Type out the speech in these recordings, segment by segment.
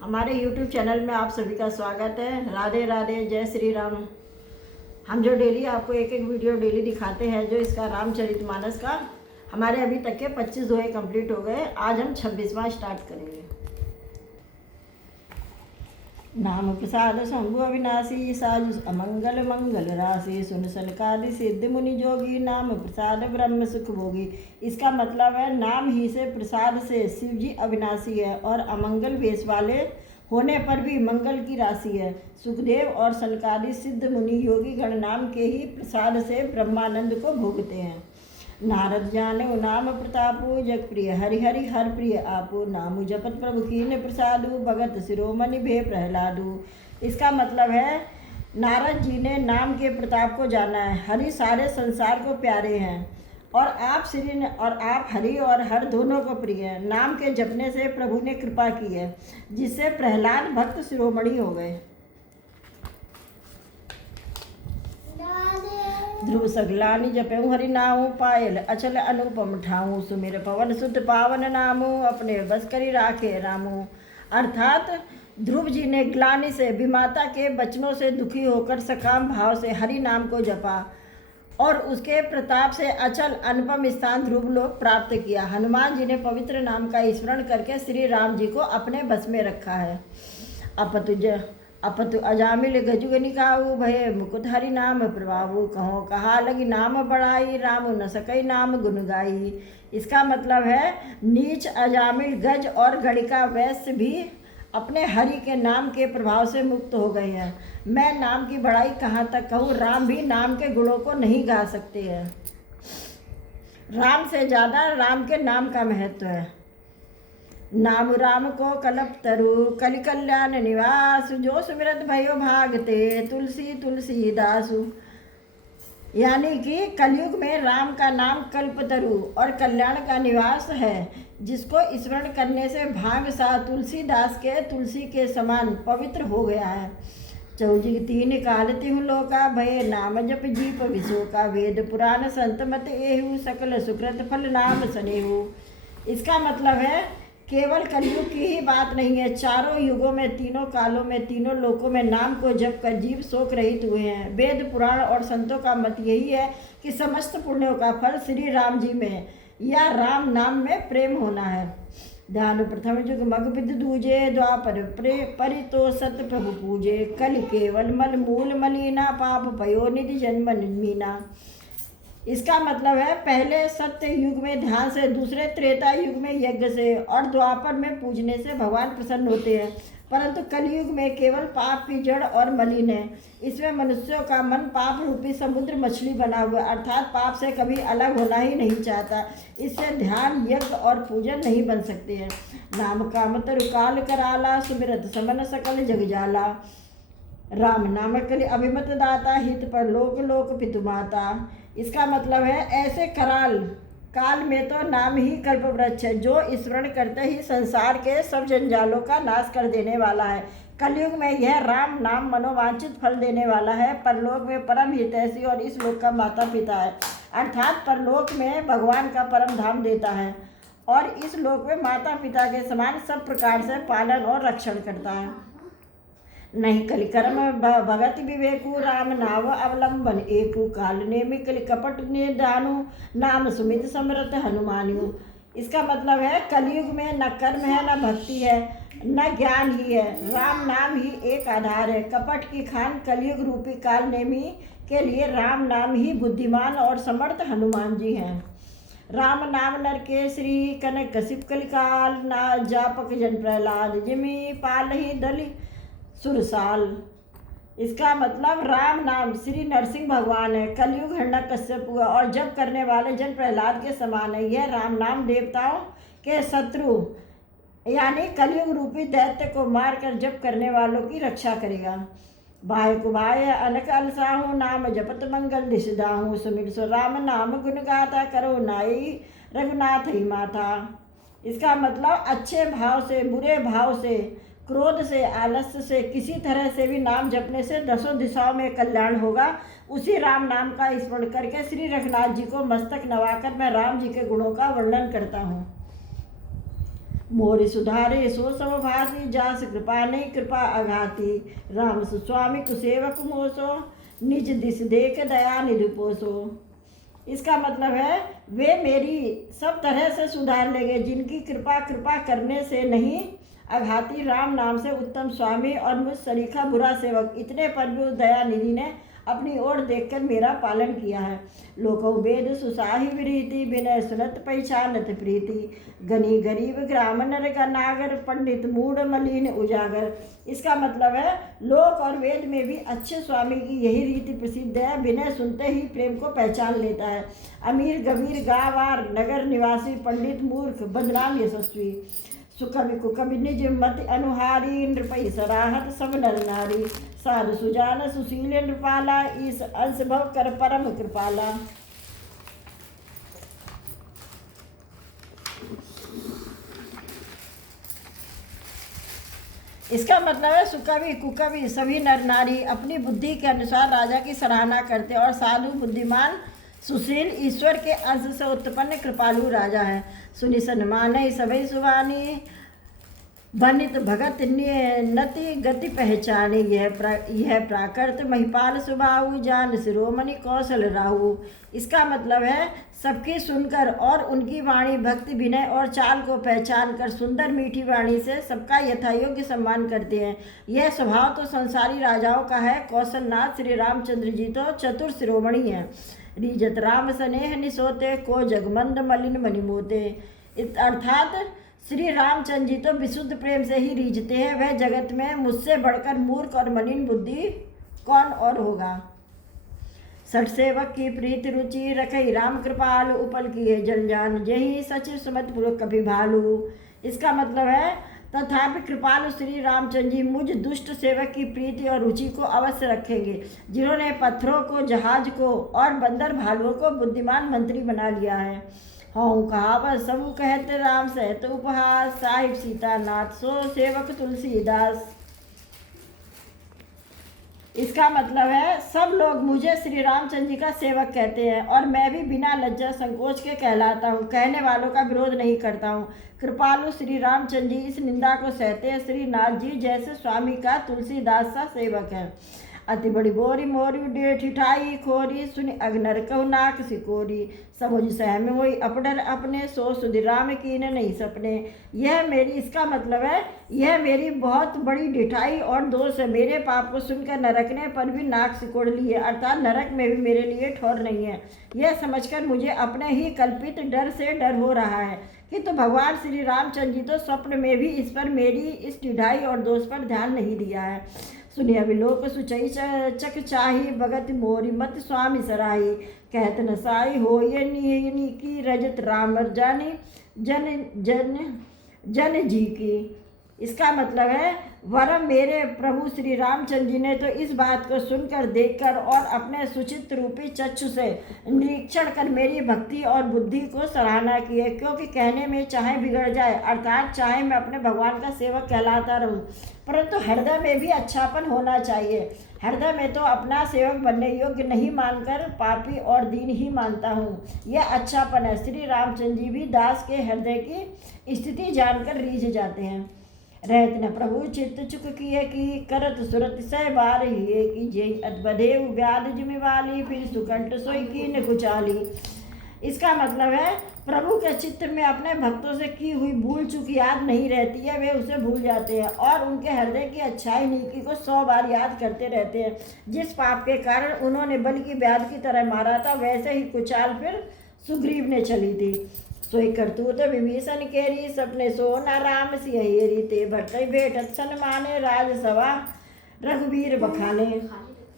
हमारे YouTube channel में आप सभी का स्वागत है। राधे राधे, जय श्री राम। हम जो डेली आपको एक एक वीडियो डेली दिखाते हैं, जो इसका रामचरितमानस का हमारे अभी तक के 25 दोहे कंप्लीट हो गए। आज हम 26वां स्टार्ट करेंगे। नाम प्रसाद शंभु अविनाशी, साजु अमंगल मंगल राशि, सुन सनकादि सिद्ध मुनि जोगी, नाम प्रसाद ब्रह्म सुख भोगी। इसका मतलब है नाम ही से प्रसाद से शिव जी अविनाशी है और अमंगल वेश वाले होने पर भी मंगल की राशि है। सुखदेव और सनकादि सिद्ध मुनि योगी गण नाम के ही प्रसाद से ब्रह्मानंद को भोगते हैं। नारद जाने नाम प्रतापु, जग प्रिय हरि हरि हर प्रिय आपू, नामु जपत प्रभु कीन प्रसादु, भगत शिरोमणि भे प्रहलादु। इसका मतलब है नारद जी ने नाम के प्रताप को जाना है। हरि सारे संसार को प्यारे हैं और आप हरि और हर दोनों को प्रिय हैं। नाम के जपने से प्रभु ने कृपा की है, जिससे प्रहलाद भक्त शिरोमणि हो गए। ध्रुव सगलानि जपऊ हरि नामु, पायल अचल अनुपम ठाऊं, सुमिर पवन सुत पावन नामु, अपने बस करी राखे रामू। अर्थात ध्रुव जी ने ग्लानि से विमाता के वचनों से दुखी होकर सकाम भाव से हरि नाम को जपा और उसके प्रताप से अचल अनुपम स्थान ध्रुव लोक प्राप्त किया। हनुमान जी ने पवित्र नाम का स्मरण करके श्री राम जी को अपने बस में रखा है। अपतु अजामिल गजुगनि काऊ, भय मुकुट हरि नाम प्रभावु, कहो कहा लगी नाम बढ़ाई, रामु न सकई नाम गुन गाई। इसका मतलब है नीच अजामिल गज और गणिका वैश्य भी अपने हरि के नाम के प्रभाव से मुक्त हो गए हैं। मैं नाम की बढ़ाई कहाँ तक कहूँ, राम भी नाम के गुणों को नहीं गा सकते हैं। राम से ज़्यादा राम के नाम का महत्व है। नाम राम को कलप तरु, कलि कल्याण निवास, जो सुमिरत भयो भागते, तुलसी तुलसी दासु। यानी कि कलयुग में राम का नाम कल्पतरु और कल्याण का निवास है, जिसको स्मरण करने से भाग सा तुलसीदास के तुलसी के समान पवित्र हो गया है। चौजिग तीन काल तिहु लोका, भय नाम जप जीप विशो का, वेद पुराण संत मत एहु, सकल सुकृत फल नाम सनेहु। इसका मतलब है केवल कलयुग की ही बात नहीं है, चारों युगों में, तीनों कालों में, तीनों लोकों में नाम को जप कर जीव शोक रहित हुए हैं। वेद पुराण और संतों का मत यही है कि समस्त पुण्यों का फल श्री राम जी में या राम नाम में प्रेम होना है। ध्यान प्रथम युग मग विद दूजे, द्वापर परितो सत प्रभु पूजे, कलि केवल मल मूल मलिना, पाप पयो निधि जन्म मीना। इसका मतलब है पहले सत्य युग में ध्यान से, दूसरे त्रेता युग में यज्ञ से और द्वापर में पूजने से भगवान प्रसन्न होते हैं, परंतु कलयुग में केवल पाप की जड़ और मलिन है। इसमें मनुष्यों का मन पाप रूपी समुद्र मछली बना हुआ, अर्थात पाप से कभी अलग होना ही नहीं चाहता। इससे ध्यान, यज्ञ और पूजन नहीं बन सकते हैं। नाम काम तरु काल कराला, सुमिरत समन सकल जग जाला, राम नामक अभिमत दाता, हित पर लोक लोक पितु माता। इसका मतलब है ऐसे कराल काल में तो नाम ही कल्प वृक्ष है, जो स्मरण करते ही संसार के सब जंजालों का नाश कर देने वाला है। कलयुग में यह राम नाम मनोवांछित फल देने वाला है। परलोक में परम हितैषी और इस लोक का माता पिता है, अर्थात परलोक में भगवान का परम धाम देता है और इस लोक में माता पिता के समान सब प्रकार से पालन और रक्षण करता है। नहीं कलि कर्म भगत विवेकु, राम नाव अवलंबन एकु, काल नेमि कलि कपट निदानु, नाम सुमित समरथ हनुमानु। इसका मतलब है कलयुग में न कर्म है, न भक्ति है, न ज्ञान ही है, राम नाम ही एक आधार है। कपट की खान कलयुग रूपी काल नेमि के लिए राम नाम ही बुद्धिमान और समर्थ हनुमान जी हैं। राम नाम नर के श्री कनक कसिप कलिकाल, ना जापक जन प्रहलाद, जिमि पाल ही दली सुरसाल। इसका मतलब राम नाम श्री नरसिंह भगवान है, कलयुग हिरण्यकश्यप हुआ और जप करने वाले जन प्रहलाद के समान है। यह राम नाम देवताओं के शत्रु यानी कलयुग रूपी दैत्य को मारकर जप करने वालों की रक्षा करेगा। भाई कुभाय अनक अलसाहू, नाम जपत मंगल दिशदाहू, सुमिर सो राम नाम गुण गाथा, करो नाई रघुनाथ ही माथा। इसका मतलब अच्छे भाव से, बुरे भाव से, क्रोध से, आलस्य से, किसी तरह से भी नाम जपने से दसों दिशाओं में कल्याण होगा। उसी राम नाम का स्मरण करके श्री रघुनाथ जी को मस्तक नवाकर मैं राम जी के गुणों का वर्णन करता हूँ। मोरि सुधारे सो सब भासी, जास कृपा नहीं कृपा अघाती, राम सुस्वामी कुसेवक मोसो, निज दिस देख दया निधि पोसो। इसका मतलब है वे मेरी सब तरह से सुधार लेंगे, जिनकी कृपा करने से नहीं, अघाती राम नाम से उत्तम स्वामी और मुझ सरीखा बुरा सेवक, इतने पर भी उस दया निधि ने अपनी ओर देखकर मेरा पालन किया है। लोको वेद सुसाही विरीति, विनय सुनत पहचानत प्रीति, गनी गरीब ग्राम नर का नागर, पंडित मूढ़ मलिन उजागर। इसका मतलब है लोक और वेद में भी अच्छे स्वामी की यही रीति प्रसिद्ध है, विनय सुनते ही प्रेम को पहचान लेता है। अमीर गंभीर गावार नगर निवासी, पंडित मूर्ख बदनाम यशस्वी, सुकवि कुकवि निज मति अनुहारी, नृपति सराहत सब नर नारी, साधु सुजान सुशील नृपाला, ईस अंश भव कर परम कृपाला। इसका मतलब है सुकवि कुकवि सभी नर नारी अपनी बुद्धि के अनुसार राजा की सराहना करते और साधु बुद्धिमान सुशील ईश्वर के अंश से उत्पन्न कृपालु राजा है। सुनि सन्मानहि सभै सुबानी, बनित भगत नति गति पहचानी, यह प्राकृत महिपाल सुबाहु, जान शिरोमणि कौशल राहु। इसका मतलब है सबकी सुनकर और उनकी वाणी भक्ति विनय और चाल को पहचान कर सुंदर मीठी वाणी से सबका यथायोग्य सम्मान करते हैं। यह स्वभाव तो संसारी राजाओं का है। कौशलनाथ श्री रामचंद्र जी तो चतुर शिरोमणि हैं। रीजत राम स्नेह निसोते, को जगमंद मलिन मणिमोते। अर्थात श्री रामचंद्र जी तो विशुद्ध प्रेम से ही रीझते हैं। वह जगत में मुझसे बढ़कर मूर्ख और मलिन बुद्धि कौन और होगा। सठ सेवक की प्रीति रुचि, रखई राम कृपाल, उपल किए जन जान, यही सचिव सुमत पूर्वक कभी भालू। इसका मतलब है तथापि कृपालु श्री रामचंद्र जी मुझ दुष्ट सेवक की प्रीति और रुचि को अवश्य रखेंगे, जिन्होंने पत्थरों को, जहाज को और बंदर भालुओं को बुद्धिमान मंत्री बना लिया है। हाँ कहावत सबू कहते राम सहत उपहास, साहिब सीतानाथ सो सेवक तुलसीदास। इसका मतलब है सब लोग मुझे श्री रामचंद्र जी का सेवक कहते हैं और मैं भी बिना लज्जा संकोच के कहलाता हूँ, कहने वालों का विरोध नहीं करता हूँ। कृपालु श्री रामचंद्र जी इस निंदा को सहते हैं। श्री नाथ जी जैसे स्वामी का तुलसीदास सा सेवक है। अति बड़ी बोरी मोरी डे ठिठाई खोरी, सुनि अग्नर कहु नाक सिकोरी, समुझ सहम होई अपडर अपने, सो सुधि राम कीन नहीं सपने। यह मेरी, इसका मतलब है यह मेरी बहुत बड़ी ढिठाई और दोष है। मेरे पाप को सुनकर नरकने पर भी नाक सिकोड़ ली है, अर्थात नरक में भी मेरे लिए ठौर नहीं है। यह समझकर मुझे अपने ही कल्पित डर से डर हो रहा है, किंतु भगवान श्री रामचंद्र जी तो स्वप्न में भी इस पर मेरी इस ढिठाई और दोष पर ध्यान नहीं दिया है। सुनि अभिलोक सुचई चक चाही, भगत मोरी मत स्वामी सराही, कहत न साई हो ये नी की, रजत राम जानी जन जन जन जी की। इसका मतलब है वरम मेरे प्रभु श्री रामचंद्र जी ने तो इस बात को सुनकर, देखकर और अपने सुचित रूपी चक्षु से निरीक्षण कर मेरी भक्ति और बुद्धि को सराहना की है। क्योंकि कहने में चाहे बिगड़ जाए, अर्थात चाहे मैं अपने भगवान का सेवक कहलाता रहूं, परंतु हृदय में भी अच्छापन होना चाहिए। हृदय में तो अपना सेवक बनने योग्य नहीं मानकर पापी और दीन ही मानता हूँ, यह अच्छापन है। श्री रामचंद्र जी भी दास के हृदय की स्थिति जानकर रीझ जाते हैं। रहत न प्रभु चित्त चुक किए की, करत सुरत सह बार हिए की, जय अतबदेव व्याध जिम्मेवाली, फिर सुकंठ सोई की न कुचाली। इसका मतलब है प्रभु के चित्त में अपने भक्तों से की हुई भूल चूक याद नहीं रहती है, वे उसे भूल जाते हैं और उनके हृदय की अच्छाई नीति को 100 बार याद करते रहते हैं। जिस पाप के कारण उन्होंने बल की व्याध की तरह मारा था, वैसे ही कुचाल फिर सुग्रीव ने चली थी। सोई करतूत विभीषण केरी, सपने सोना राम सिंहेरी, ते भटई भेटत सन्माने, राजसभा रघुवीर बखाने।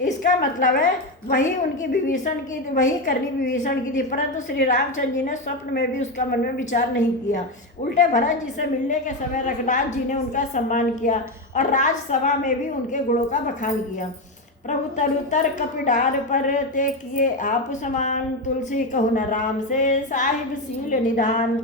इसका मतलब है वही उनकी विभीषण की, वही करनी विभीषण की थी, परंतु श्री रामचंद्र जी ने स्वप्न में भी उसका मन में विचार नहीं किया। उल्टे भरत जी से मिलने के समय रघुनाथ जी ने उनका सम्मान किया और राजसभा में भी उनके गुणों का बखान किया। प्रभु तरुतर कपिडार पर, ते किए आप समान, तुलसी कहु न राम से, साहिब सील निधान।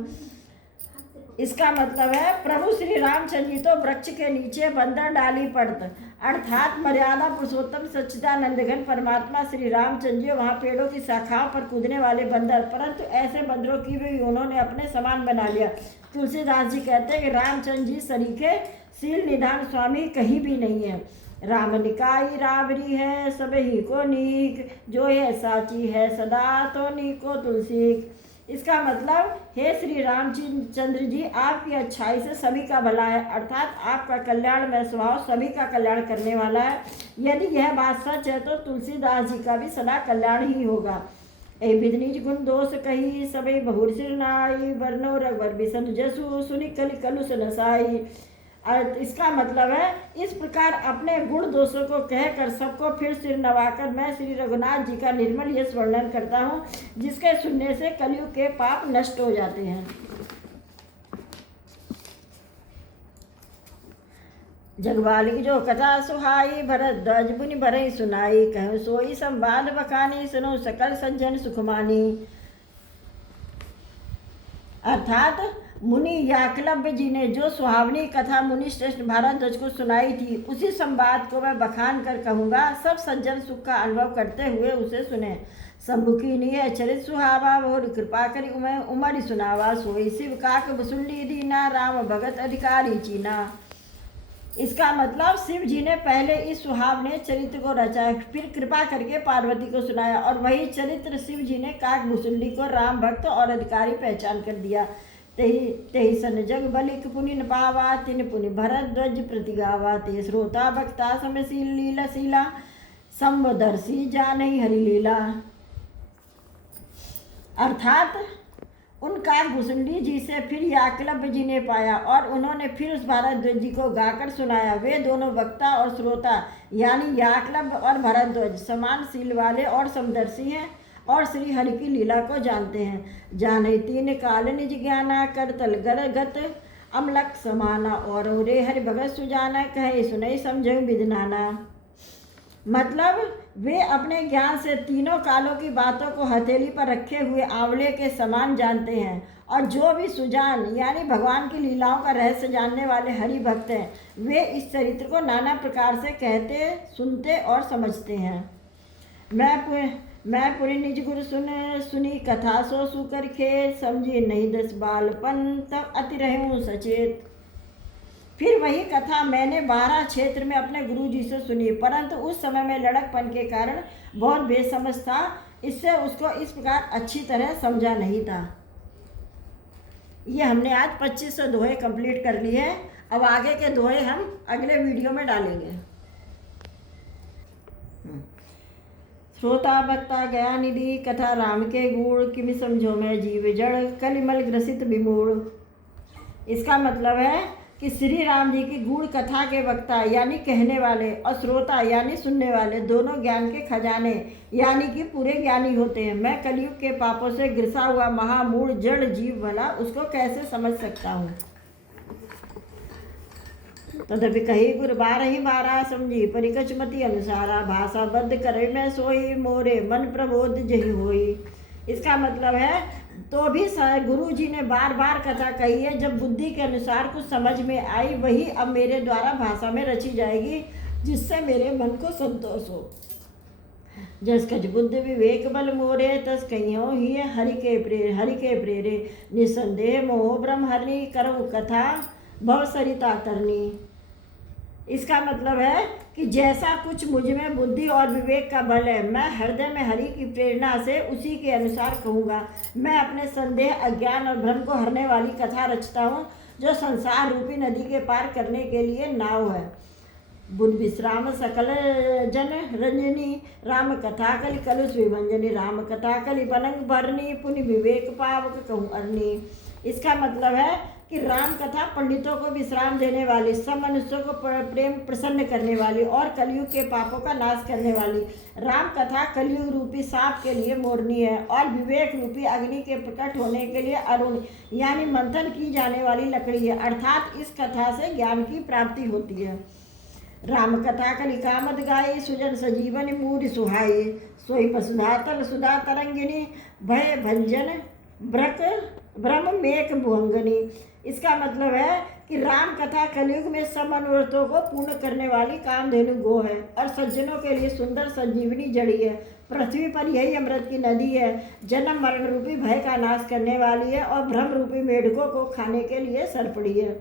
इसका मतलब है प्रभु श्री रामचंद्र जी तो वृक्ष के नीचे बंदर डाली पड़त, अर्थात मर्यादा पुरुषोत्तम सच्चिदानंद घन परमात्मा श्री रामचंद्र जी वहाँ पेड़ों की शाखाओं पर कूदने वाले बंदर, परंतु ऐसे बंदरों की भी उन्होंने अपने समान बना लिया। तुलसीदास जी कहते हैं कि रामचंद्र जी सरीखे शील निधान स्वामी कहीं भी नहीं है। राम निकाई रावरी है सब ही को नीक, जो है साची है सदा तो नीको तुलसी। इसका मतलब हे श्री रामचंद्र जी आपकी अच्छाई से सभी का भला है, अर्थात आपका कल्याण में स्वभाव सभी का कल्याण करने वाला है। यदि यह बात सच है तो तुलसीदास जी का भी सदा कल्याण ही होगा। ए बिदनीज गुण दोष कही सबे बहुर सिर नाई, वर्णो रघुवर बिसन जसु सुनि कलि कलुष नसाई। इसका मतलब है इस प्रकार अपने गुण दोषों को कहकर सबको फिर सिर नवाकर मैं श्री रघुनाथ जी का निर्मल यश वर्णन करता हूँ, जिसके सुनने से कलयुग के पाप नष्ट हो जाते हैं। जगवाली जो कथा सुहाई, भरद्वाज मुनि भरई सुनाई, कहूँ सोई संवाद बखानी, सुनो सकल सज्जन सुखमानी। अर्थात मुनि याकलव्य जी ने जो सुहावनी कथा मुनि श्रेष्ठ भारद्वाज को सुनाई थी, उसी संवाद को मैं बखान कर कहूँगा, सब सज्जन सुख का अनुभव करते हुए उसे सुने। शंभुकी निय चरित सुहावा, बहुर कृपा करी उमरि सुनावा, सोई शिव काक बसुंडी दीना, राम भगत अधिकारी चीना। इसका मतलब शिव जी ने पहले इस सुहावने चरित्र को रचा, फिर कृपा करके पार्वती को सुनाया, और वही चरित्र शिव जी ने काक भुसुंडी को राम भक्त और अधिकारी पहचान कर दिया। तेहि सन जग बलिक पुनि न पावा, तिन पुनि भरद्वाज प्रति गावा, ते श्रोता भक्ता समशील लीला शीला, संवदर्शी जानई हरि लीला। अर्थात उन काक भुसुंडी जी से फिर याकलव्य जी ने पाया और उन्होंने फिर उस भारद्वाज जी को गाकर सुनाया। वे दोनों वक्ता और श्रोता यानी याकलव्य और भारद्वाज समान शील वाले और समदर्शी हैं और श्री हरि की लीला को जानते हैं। जाने तीन काल निज ज्ञाना, करतल गरगत अमलक समाना, और रे हरि भगत सुजाना, कहे सुनई समझे विदनाना। मतलब वे अपने ज्ञान से तीनों कालों की बातों को हथेली पर रखे हुए आंवले के समान जानते हैं, और जो भी सुजान यानी भगवान की लीलाओं का रहस्य जानने वाले हरि भक्त हैं, वे इस चरित्र को नाना प्रकार से कहते, सुनते और समझते हैं। मैं पुरी निज गुरु सुनी कथा सो सुकर खेत, समझी नहीं 10 बालपन तब अति रहूं सचेत। फिर वही कथा मैंने 12 क्षेत्र में अपने गुरु जी से सुनी, परंतु उस समय में लड़कपन के कारण बहुत बेसमझ था, इससे उसको इस प्रकार अच्छी तरह समझा नहीं था। ये हमने आज 2500 दोहे कंप्लीट कर लिए हैं। अब आगे के दोहे हम अगले वीडियो में डालेंगे। श्रोता भक्ता गया निधि, कथा राम के गुण, किमि समझो मैं जीव जड़, कलिमल ग्रसित विमूढ़। इसका मतलब है कि श्री राम जी की गुण कथा के वक्ता यानी कहने वाले और श्रोता यानी सुनने वाले दोनों ज्ञान के खजाने यानी कि पूरे ज्ञानी होते हैं। मैं कलयुग के पापों से ग्रसा हुआ महामूढ़ जड़ जीव भला उसको कैसे समझ सकता हूँ। तदपि कही गुर 12 समझी, परिकचमति अनुसारा, भाषा बद्ध करे मैं सोई, मोरे मन प्रबोध जही होई। इसका मतलब है तो भी गुरु जी ने बार बार कथा कही है, जब बुद्धि के अनुसार कुछ समझ में आई वही अब मेरे द्वारा भाषा में रची जाएगी, जिससे मेरे मन को संतोष हो। जस कछ बुद्ध विवेक बल मोरे, तस कहियो ही हरि के प्रेरे, निसंदेह मोह ब्रह्म हरि, करऊ कथा भव सरिता तरनी। इसका मतलब है कि जैसा कुछ मुझ में बुद्धि और विवेक का बल है, मैं हृदय में हरि की प्रेरणा से उसी के अनुसार कहूँगा। मैं अपने संदेह, अज्ञान और भ्रम को हरने वाली कथा रचता हूँ, जो संसार रूपी नदी के पार करने के लिए नाव है। बुध विश्राम सकल जन रंजनी, राम कथा कलि कलुष विभंजनी, राम कथा कलि पलंग भरनी, पुनि विवेक पावक कहूँ अरनी। इसका मतलब है कि राम कथा पंडितों को विश्राम देने वाली, सब मनुष्यों को प्रेम प्रसन्न करने वाली और कलयुग के पापों का नाश करने वाली। राम कथा कलयुग रूपी सांप के लिए मोरनी है और विवेक रूपी अग्नि के प्रकट होने के लिए अरुण यानी मंथन की जाने वाली लकड़ी है। अर्थात इस कथा से ज्ञान की प्राप्ति होती है। राम कथा कलि कामद गाई, सुजन सजीवन मूरि सुहाई, सोई पसुधा तल सुधा तरंगिनी, भय भंजन ब्रक ब्रह्म मेक भुअंगनी। इसका मतलब है कि राम कथा कलयुग में सब मनोरथों को पूर्ण करने वाली कामधेनु गो है और सज्जनों के लिए सुंदर संजीवनी जड़ी है। पृथ्वी पर यही अमृत की नदी है, जन्म मरण रूपी भय का नाश करने वाली है और भ्रम रूपी मेढकों को खाने के लिए सरपड़ी है।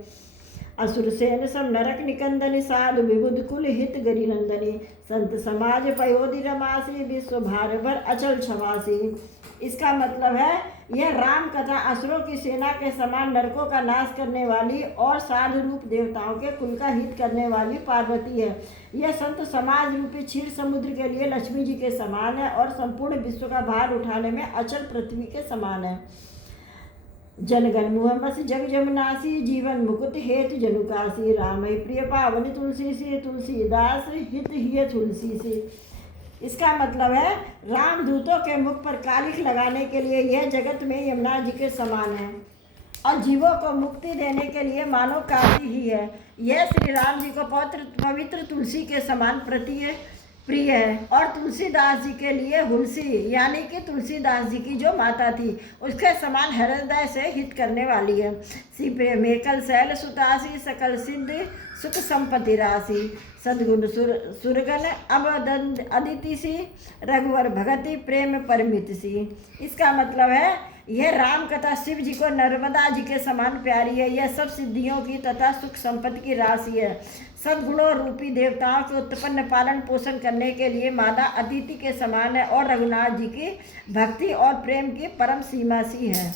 असुर सेन सब नरक निकंदनी, साधु विबुध कुल हित गरी नंदनी, संत समाज पयोधि रमासी, विश्व भार भर अचल छवासी। इसका मतलब है यह राम कथा असुरों की सेना के समान नरकों का नाश करने वाली और साधु रूप देवताओं के कुल का हित करने वाली पार्वती है। यह संत समाज रूपी क्षीर समुद्र के लिए लक्ष्मी जी के समान है और संपूर्ण विश्व का भार उठाने में अचल पृथ्वी के समान है। जनगण मुह बस जग जमुनासी, जीवन मुकुट हेतु जनुकासी, राम प्रिय पावन तुलसी से, तुलसीदास हित हिय तुलसी से। इसका मतलब है रामदूतों के मुख पर कालिख लगाने के लिए यह जगत में यमुना जी के समान है और जीवों को मुक्ति देने के लिए मानव काशी ही है। यह श्री राम जी को पवित्र तुलसी के समान प्रिय है और तुलसीदास जी के लिए हुलसी यानी कि तुलसीदास जी की जो माता थी उसके समान हृदय से हित करने वाली है। श्री प्रेमेकल शैल सुतासी, सकल सिद्ध सुख संपत्ति राशि, सद्गुण सुरगन अब अदिति सी, रघुवर भगति प्रेम परमित सी। इसका मतलब है यह राम कथा शिव जी को नर्मदा जी के समान प्यारी है। यह सब सिद्धियों की तथा सुख संपत्ति की राशि है। सद्गुणों रूपी देवताओं के उत्पन्न पालन पोषण करने के लिए माता अदिति के समान है और रघुनाथ जी की भक्ति और प्रेम की परम सीमा सी है।